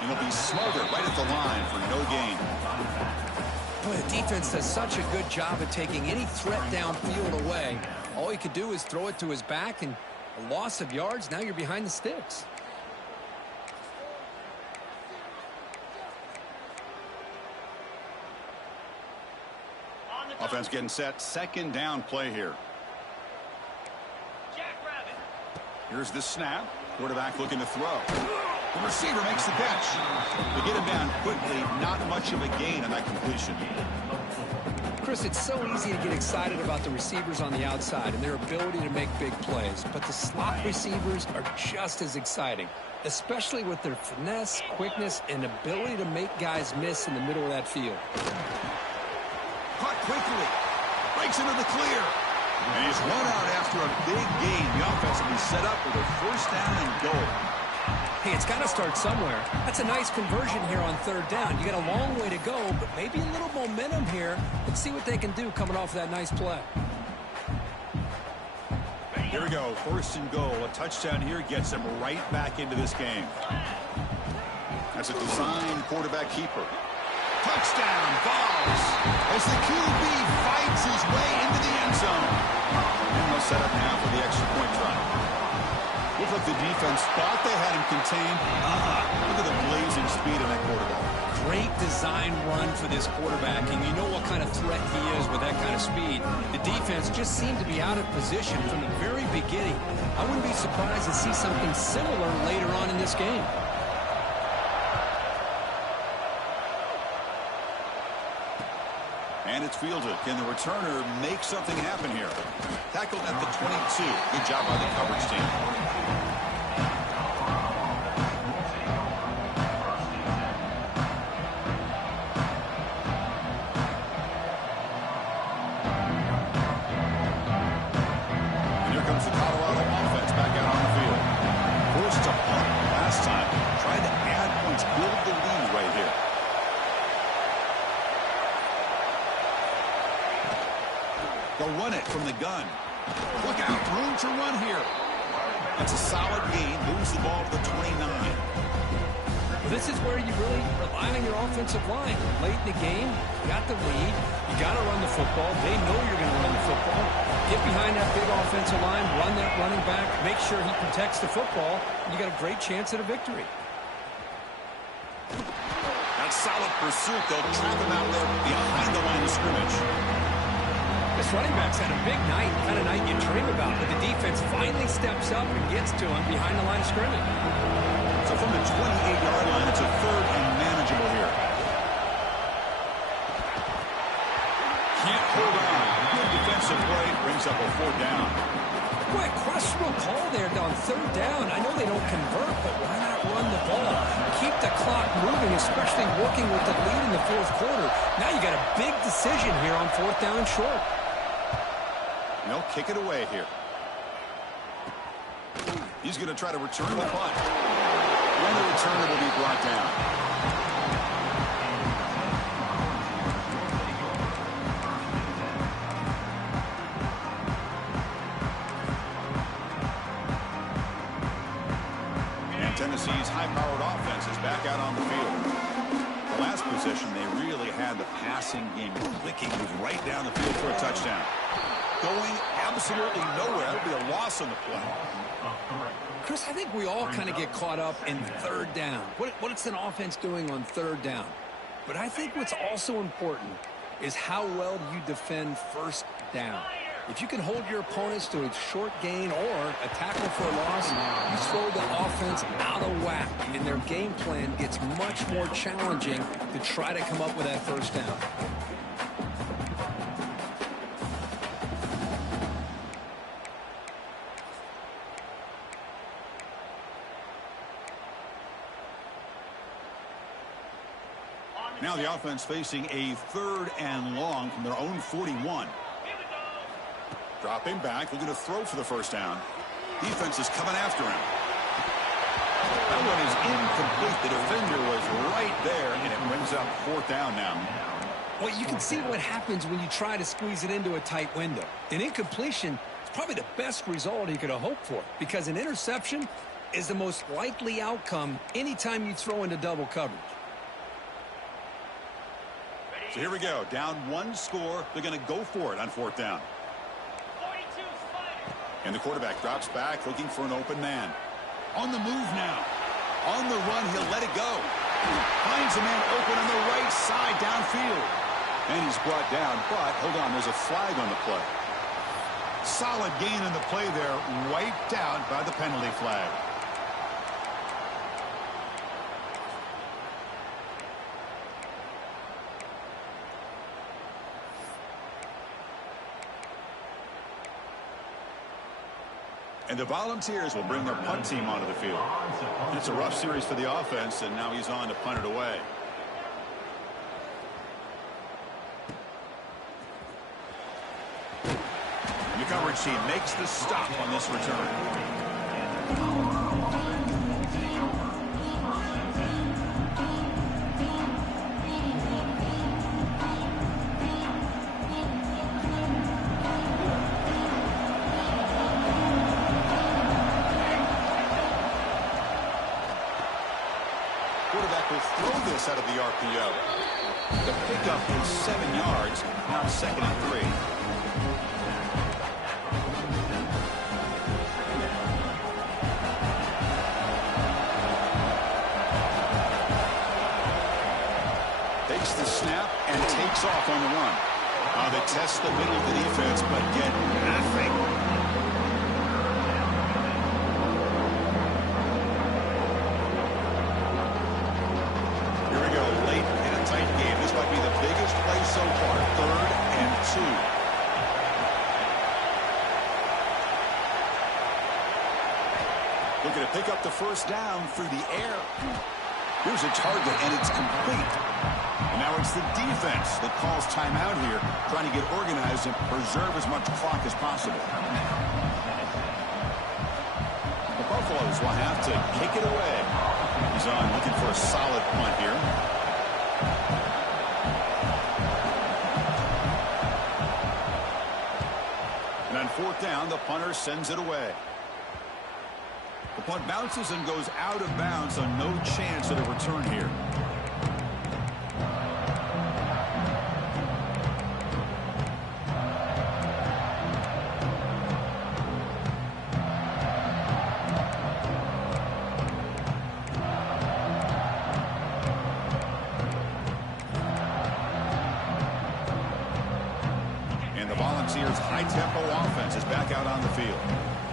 And he'll be smothered right at the line for no gain. Boy, the defense does such a good job of taking any threat downfield away. All he could do is throw it to his back, and a loss of yards, now you're behind the sticks. Offense getting set. Second down play here. Here's the snap. Quarterback looking to throw. The receiver makes the catch. They get him down quickly. Not much of a gain on that completion. Chris, it's so easy to get excited about the receivers on the outside and their ability to make big plays. But the slot receivers are just as exciting, especially with their finesse, quickness, and ability to make guys miss in the middle of that field. Caught quickly. Breaks into the clear. And he's run out after a big gain. The offense will be set up with a first down and goal. Hey, it's got to start somewhere. That's a nice conversion here on 3rd down. You got a long way to go, but maybe a little momentum here. Let's see what they can do coming off that nice play. Here we go. 1st and goal. A touchdown here gets them right back into this game. That's a design quarterback keeper. Touchdown, Vols, as the QB fights his way into the end zone. And they'll set up now for the extra point try. Looked like the defense thought they had him contained. Look at the blazing speed of that quarterback. Great design run for this quarterback, and you know what kind of threat he is with that kind of speed. The defense just seemed to be out of position from the very beginning. I wouldn't be surprised to see something similar later on in this game. And it's fielded. Can the returner make something happen here? Tackled at the 22. Good job by the coverage team. And here comes the Colorado offense back out on the field. Forced to punt last time. Trying to add points, build the lead right here. They'll run it from the gun. Look out, room to run here. That's a solid gain. Moves the ball to the 29. Well, this is where you really rely on your offensive line. Late in the game, you got the lead. You got to run the football. They know you're going to run the football. Give get behind that big offensive line, run that running back, make sure he protects the football, and you got a great chance at a victory. That solid pursuit. They'll trap him out there behind the line of scrimmage. This running back's had a big night, kind of night you dream about, but the defense finally steps up and gets to him behind the line of scrimmage. So from the 28-yard line, it's a third and manageable here. Can't hold on. Good defensive play. Brings up a fourth down. Boy, questionable call there on third down. I know they don't convert, but why not run the ball? Keep the clock moving, especially working with the lead in the fourth quarter. Now you got a big decision here on fourth down and short. They'll kick it away here. He's going to try to return the punt. And the return will be brought down. Tennessee's high-powered offense is back out on the field. The last possession, they really had the passing game clicking, moved right down the field for a touchdown. Going absolutely nowhere. That'll be a loss on the play. Chris, I think we all kind of get caught up in third down. What's an offense doing on third down? But I think what's also important is how well you defend first down. If you can hold your opponents to a short gain or a tackle for a loss, you throw the offense out of whack, and their game plan gets much more challenging to try to come up with that first down. Now the offense facing a third and long from their own 41. Dropping back, looking to throw for the first down. Defense is coming after him. That one is incomplete. The defender was right there, and it brings up fourth down now. Well, you can see what happens when you try to squeeze it into a tight window. An incompletion is probably the best result you could have hoped for, because an interception is the most likely outcome anytime you throw into double coverage. So here we go. Down one score. They're going to go for it on fourth down. And the quarterback drops back, looking for an open man. On the move now. On the run, he'll let it go. Finds a man open on the right side downfield. And he's brought down, but hold on, there's a flag on the play. Solid gain in the play there, wiped out by the penalty flag. And the Volunteers will bring their punt team onto the field. It's a rough series for the offense, and now he's on to punt it away. And the coverage team makes the stop on this return. Quarterback will throw this out of the RPO. The pickup is 7 yards, now second and 3. Takes the snap and takes off on the run. They test the middle of the defense, but get nothing. So far, 3rd and 2. Looking to pick up the first down through the air. Here's a target, and it's complete. And now it's the defense that calls timeout here, trying to get organized and preserve as much clock as possible. The Buffaloes will have to kick it away. He's on looking for a solid punt here. And on fourth down, the punter sends it away. The punt bounces and goes out of bounds, so no chance at a return here. Next year's high-tempo offense is back out on the field.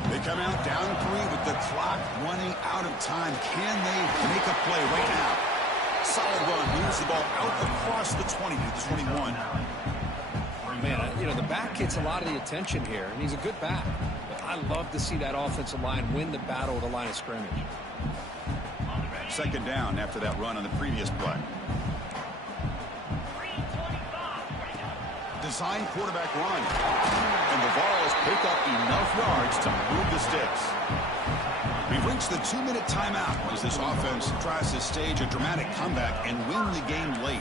They come out down 3 with the clock running out of time. Can they make a play right now? Solid run. Moves the ball out across the 20 to the 21. Man, you know, the back gets a lot of the attention here, and he's a good back. But I love to see that offensive line win the battle at the line of scrimmage. Second down after that run on the previous play. Design quarterback run. And the Vols pick up enough yards to move the sticks. We've reached the 2-minute timeout as this offense tries to stage a dramatic comeback and win the game late.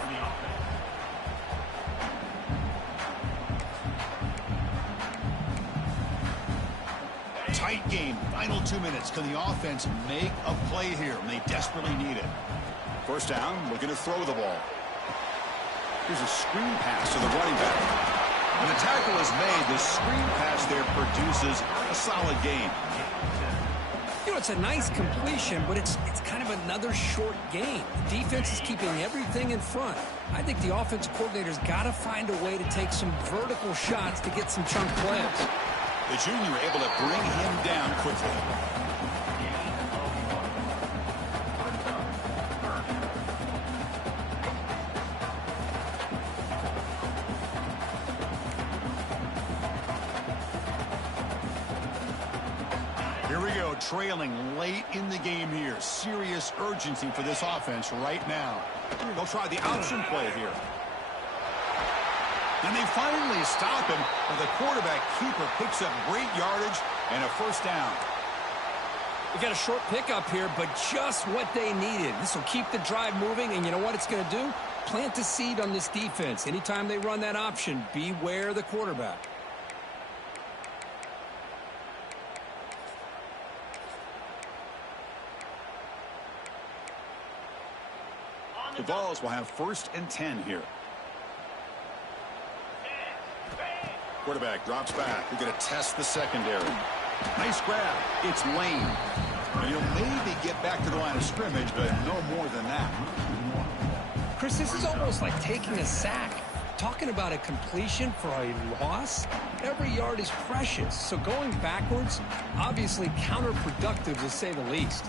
Tight game. Final 2 minutes. Can the offense make a play here? And they desperately need it. First down, looking to throw the ball. Here's a screen pass to the running back. When the tackle is made, the screen pass there produces a solid gain. You know, it's a nice completion, but it's kind of another short game. The defense is keeping everything in front. I think the offensive coordinator's got to find a way to take some vertical shots to get some chunk plays. The junior able to bring him down quickly. Here we go, trailing late in the game here. Serious urgency for this offense right now. They'll try the option play here. And they finally stop him, but the quarterback keeper picks up great yardage and a first down. We got a short pickup here, but just what they needed. This will keep the drive moving, and you know what it's going to do? Plant a seed on this defense. Anytime they run that option, beware the quarterback. The Vols will have 1st and 10 here. Quarterback drops back. We're going to test the secondary. Nice grab. It's Lane. And he'll maybe get back to the line of scrimmage, but no more than that. Chris, this is almost like taking a sack. Talking about a completion for a loss, every yard is precious. So going backwards, obviously counterproductive to say the least.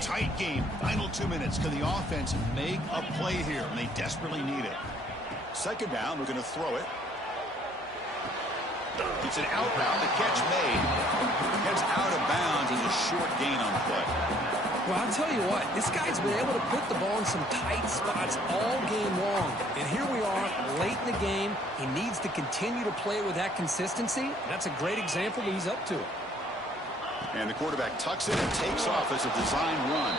Tight game. Final 2 minutes. Can the offense make a play here? And they desperately need it. Second down. We're going to throw it. It's an out route. The catch made. Gets out of bounds and a short gain on the play. Well, I'll tell you what. This guy's been able to put the ball in some tight spots all game long. And here we are late in the game. He needs to continue to play with that consistency. That's a great example that he's up to it. And the quarterback tucks it and takes off as a design run.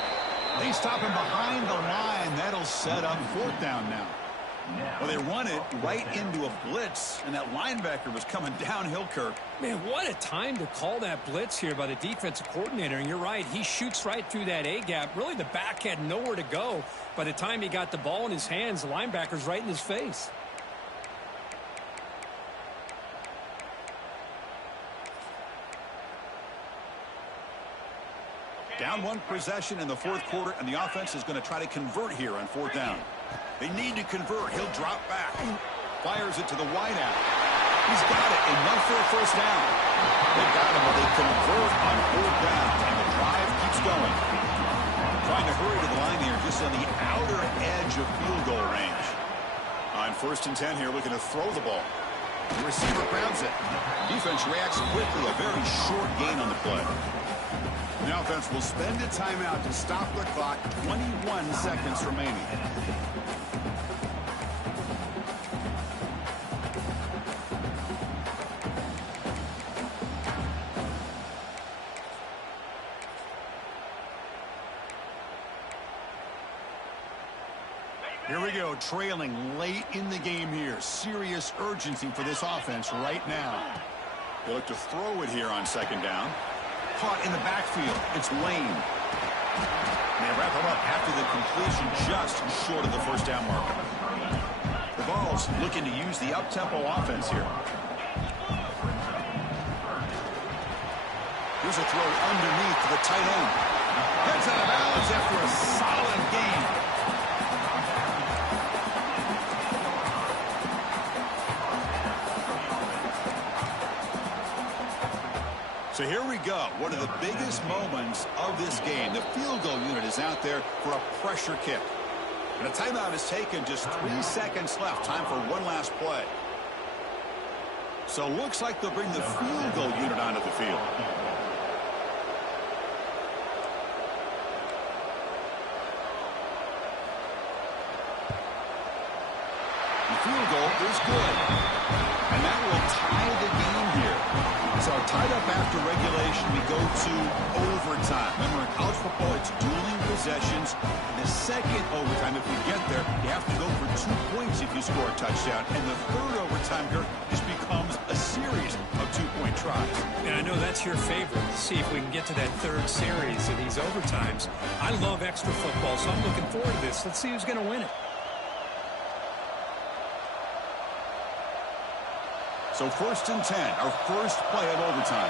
They stop him behind the line. That'll set up 4th down now. Well, they run it right into a blitz, and that linebacker was coming downhill, Kirk. Man, what a time to call that blitz here by the defensive coordinator. And you're right, he shoots right through that A-gap. Really, the back had nowhere to go. By the time he got the ball in his hands, the linebacker's right in his face. Down 1 possession in the 4th quarter, and the offense is going to try to convert here on 4th down. They need to convert. He'll drop back. Fires it to the wideout. He's got it. Enough for a first down. They got him, but they convert on 4th down, and the drive keeps going. Trying to hurry to the line here, just on the outer edge of field goal range. On 1st and 10 here, looking to throw the ball. The receiver grabs it. Defense reacts quickly. A very short gain on the play. The offense will spend a timeout to stop the clock. 21 seconds remaining. Here we go, trailing late in the game here. Serious urgency for this offense right now. They look to throw it here on 2nd down. Caught in the backfield. It's Lane. They wrap him up after the completion, just short of the first down marker. The Vols looking to use the up-tempo offense here. Here's a throw underneath to the tight end. Gets out of bounds after a solid game. So here we go. One of the biggest moments of this game. The field goal unit is out there for a pressure kick. And a timeout is taken. Just 3 seconds left. Time for one last play. So looks like they'll bring the field goal unit onto the field. The field goal is good. And that will tie the game here. So tied up after regulation, we go to overtime. Remember, in college football, it's dueling possessions. In the second overtime, if we get there, you have to go for 2 points if you score a touchdown. And the third overtime here just becomes a series of 2-point tries. And I know that's your favorite. See if we can get to that third series of these overtimes. I love extra football, so I'm looking forward to this. Let's see who's going to win it. So 1st and 10, our first play of overtime.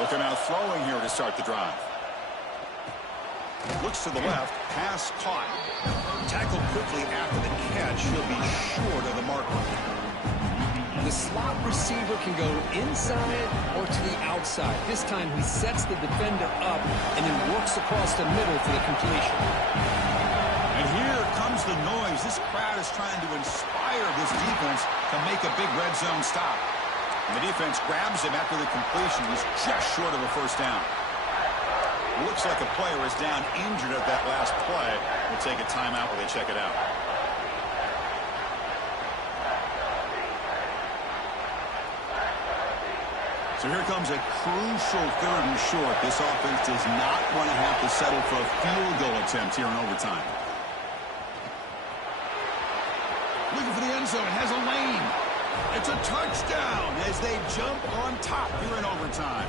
Looking out throwing here to start the drive. Looks to the left, pass caught. Tackled quickly after the catch. He'll be short of the marker. The slot receiver can go inside or to the outside. This time he sets the defender up and then works across the middle for the completion. And here comes the noise. This crowd is trying to inspire this defense to make a big red zone stop. And the defense grabs him after the completion. He's just short of a first down. Looks like a player is down injured at that last play. We'll take a timeout while they check it out. So here comes a crucial 3rd and short. This offense does not want to have to settle for a field goal attempt here in overtime. Looking for the end zone, has a lane. It's a touchdown as they jump on top here in overtime.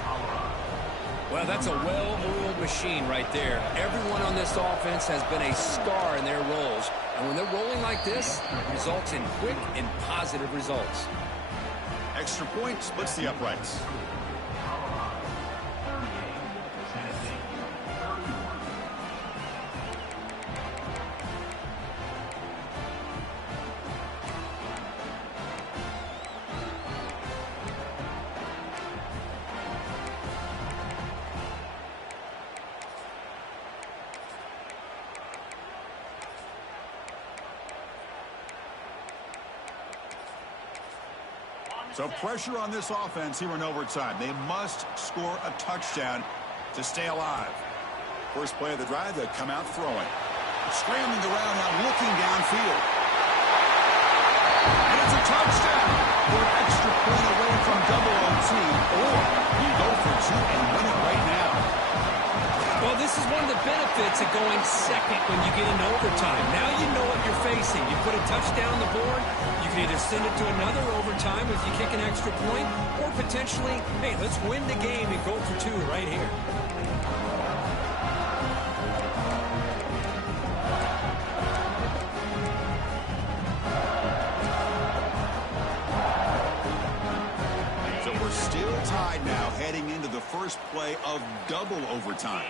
Well, that's a well-oiled machine right there. Everyone on this offense has been a star in their roles. And when they're rolling like this, it results in quick and positive results. Extra point splits the uprights. So pressure on this offense here in overtime. They must score a touchdown to stay alive. First play of the drive, they come out throwing. Scrambling around now, looking downfield. And it's a touchdown. We're an extra point away from double OT, or you go for 2 and win it right now. Well, this is one of the benefits of going second when you get into overtime. Now you know what you're facing. You put a touchdown on the board, you can either send it to another overtime if you kick an extra point, or potentially, hey, let's win the game and go for 2 right here. So we're still tied now heading into the first play of double overtime.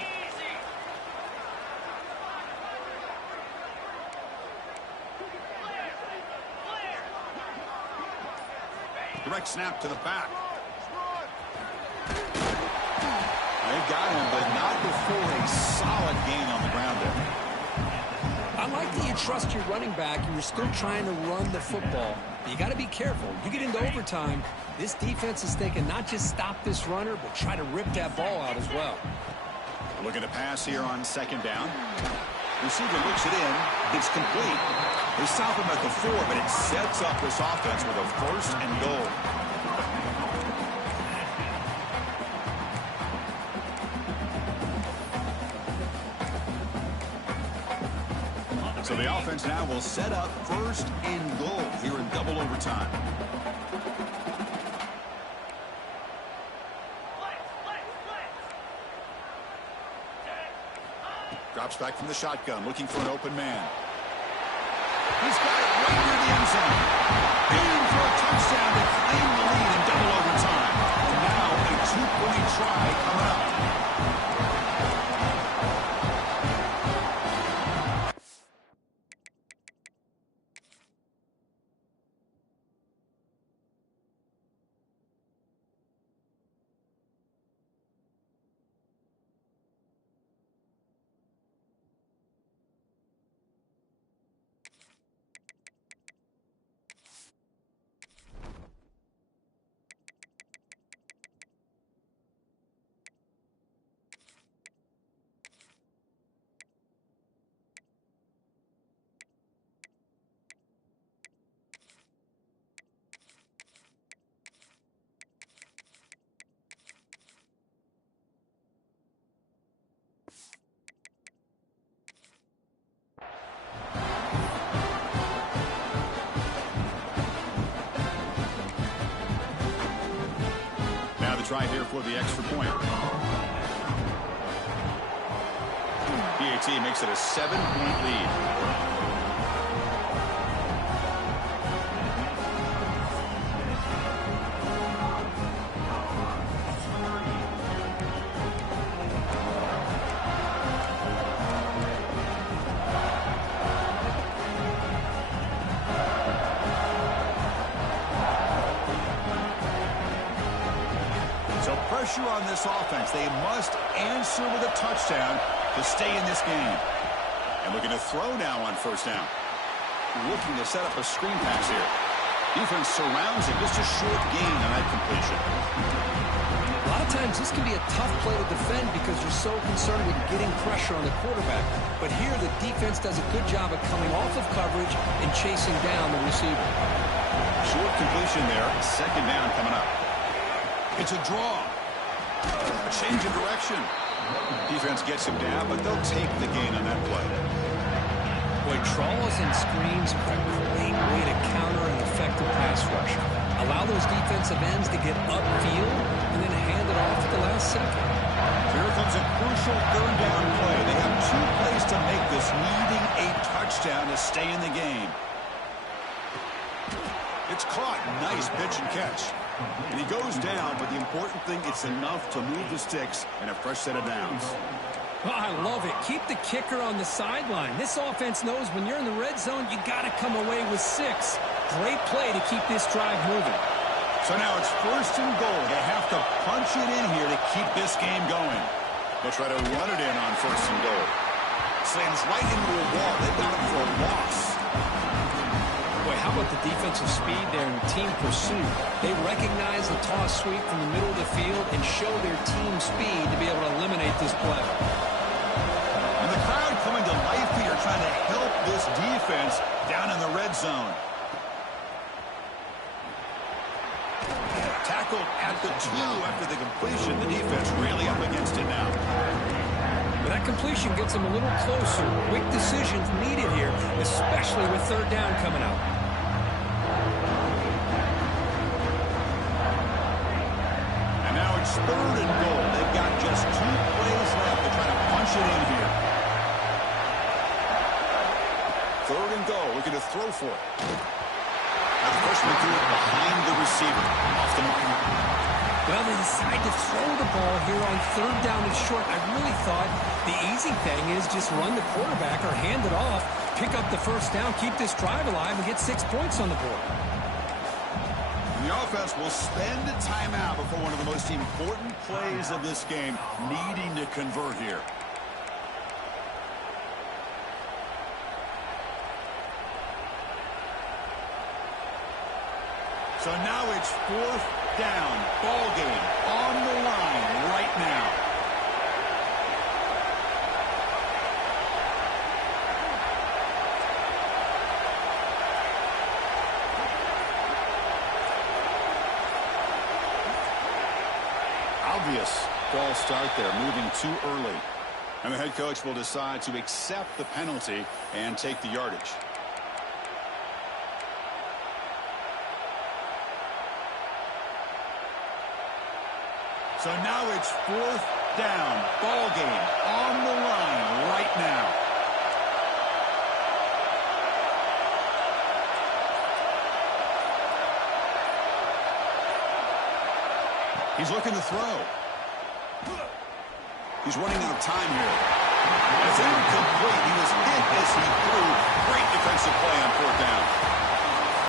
Direct snap to the back. They got him, but not before a solid gain on the ground there. I like that you trust your running back and you're still trying to run the football. But you got to be careful. You get into overtime, this defense is thinking not just stop this runner, but try to rip that ball out as well. Looking to pass here on 2nd down. Receiver looks it in. It's complete. They stop him at the 4, but it sets up this offense with a 1st and goal. So the offense now will set up 1st and goal here in double overtime. Drops back from the shotgun, looking for an open man. He's got it right near the end zone. In for a touchdown to claim the lead in double overtime. And now a 2-point try coming up. Try here for the extra point. PAT makes it a 7-point lead. Pressure on this offense. They must answer with a touchdown to stay in this game. And looking to throw now on first down. Looking to set up a screen pass here. Defense surrounds him. Just a short gain on that completion. A lot of times this can be a tough play to defend because you're so concerned with getting pressure on the quarterback. But here the defense does a good job of coming off of coverage and chasing down the receiver. Short completion there. Second down coming up. It's a draw. A change of direction. Defense gets him down, but they'll take the gain on that play. Boy, trawls and screens are a great way to counter an effective pass rush. Allow those defensive ends to get upfield and then hand it off at the last second. Here comes a crucial third down play. They have 2 plays to make this, needing a touchdown to stay in the game. It's caught. Nice pitch and catch. And he goes down, but the important thing, it's enough to move the sticks and a fresh set of downs. Oh, I love it. Keep the kicker on the sideline. This offense knows when you're in the red zone, you got to come away with 6. Great play to keep this drive moving. So now it's first and goal. They have to punch it in here to keep this game going. They'll try to run it in on first and goal. Slams right into a wall. They've got him for a loss. Boy, how about the defensive speed there and team pursuit? They recognize the toss sweep from the middle of the field and show their team speed to be able to eliminate this play. And the crowd coming to life here, trying to help this defense down in the red zone. Tackled at the 2 after the completion. The defense really up against it now. But that completion gets them a little closer. Quick decisions needed here, especially with third down coming out. And now it's third and goal. They've got just 2 plays left to try to punch it in here. Third and goal. Looking to throw for it. Now the freshman threw it behind the receiver. Off the mark. Well, they decide to throw the ball here on third down and short. I really thought the easy thing is just run the quarterback or hand it off, pick up the first down, keep this drive alive, and get 6 points on the board. And the offense will spend a timeout before one of the most important plays of this game, needing to convert here. So now it's fourth down. Ball game on the line right now. Obvious false start there, moving too early. And the head coach will decide to accept the penalty and take the yardage. So now it's fourth down. Ball game on the line right now. He's looking to throw. He's running out of time here. It's incomplete. He was hit as he threw. Great defensive play on fourth down.